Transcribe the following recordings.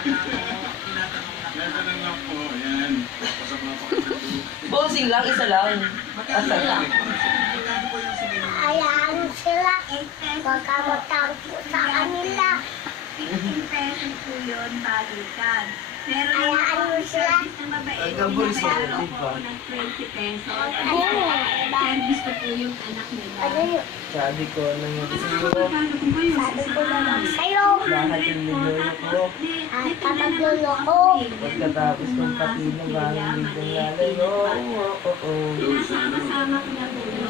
Tinatanong lang po, yan. Pasama pa kayo. Bossing lang, isa lang. Asa lang. Magkano po yung sinili? Hayaan sila. Huwag ka magtampo sa kanila. 15 pesos po yun, balikan. Meron Hayaan mo sila. service na mabait. Agabol sa Pinapalo di ba? ko ng 20 pesos. Ayun. Service ko po yung anak nila. Ano yun? Sabi ko, nangyari sa'yo. Sabi ko naman sa'yo. Lahat yung nilolo ko. At kamagulo ko. Pagkatapos kong patilong galing biglang lalay. Oo. Sinasama-sama ko na po yun.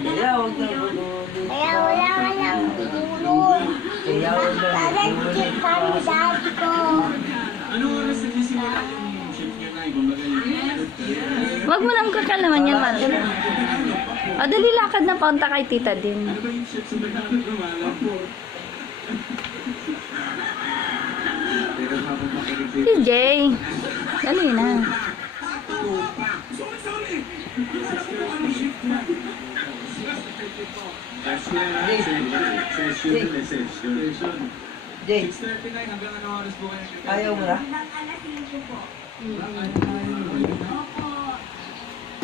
Kaya huwag na bululin. Kaya wala ka lang tulong. Kaya huwag na Talented ka ni daddy ko. Ano oras na nisimula yung shift nyo na? Kumbaga yung... Wag mo nang kakalaman yan, man. O, dali lakad na paunta kay tita din. Ano ba yung shift sa Manalo? Lumalang po. Pero habang makinig Si Jay. Dali na. Session. Jay, 6:39 hanggang anong oras po kayo? ayaw mo na? Hanggang alas 5 po. Opo.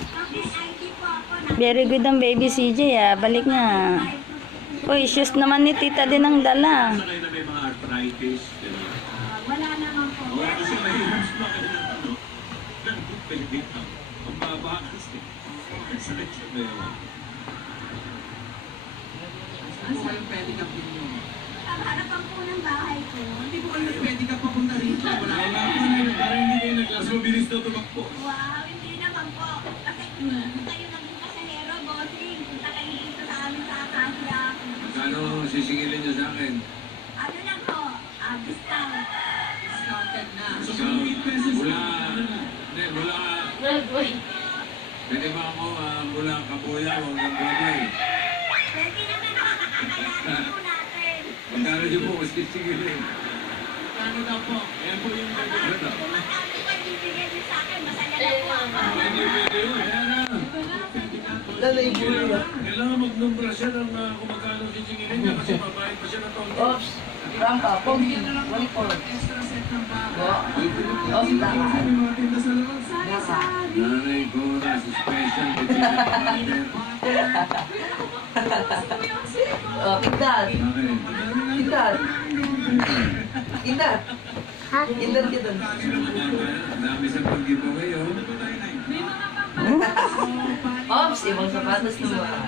Okay, ID po ako. Very good ang baby CJ, ah. Balik nga. Uy, shoes naman ni tita din ang dala. Sa kayo na may mga arthritis. Wala naman po. Wala kasi may hirap pa kayo ng ano. Nagpupilbit ang baba kasi. Sakit sa bayo. Saan po kayong pedicab ninyo? Ang harapan po ng bahay ko. Hindi po kayo nag-pedicab papunta rito. Wala po na. Parang hindi kayo nag-gas. Mabilis na tumakbo. Wow, hindi naman po. Kasi kayo naging kasahero, bossing. Punta kayo dito sa amin sa Acacia. Magkano sisingilin niyo sa akin? Ano lang po, discount. Discounted na. So, 8 pesos. Hindi, mula... Pwede ba ako mula Kabuya o hanggang Bagay? Pwede naman nakakakalanin po natin. Magkano niyo po sisingilin? Magkano na po? Ayan po yung... Kung magkano po ibibigay niyo sa akin, masaya na po ako. Pwede yun. Ayan na. Dali, buhay na. Kailangan magnumbra siya ng kung magkano sisingilin niya kasi babayad pa siya na tondo. Oops. Rampa, pogi. 24. Extra set ng bago. Oops, tama. Sari-sari. Nanay ko na special vegetarian. Oh, tignan. Tignan. Tignan. Ha? Tignan kita. Ang dami sa pag-giveaway, oh. Oops, ibang sapatos naman.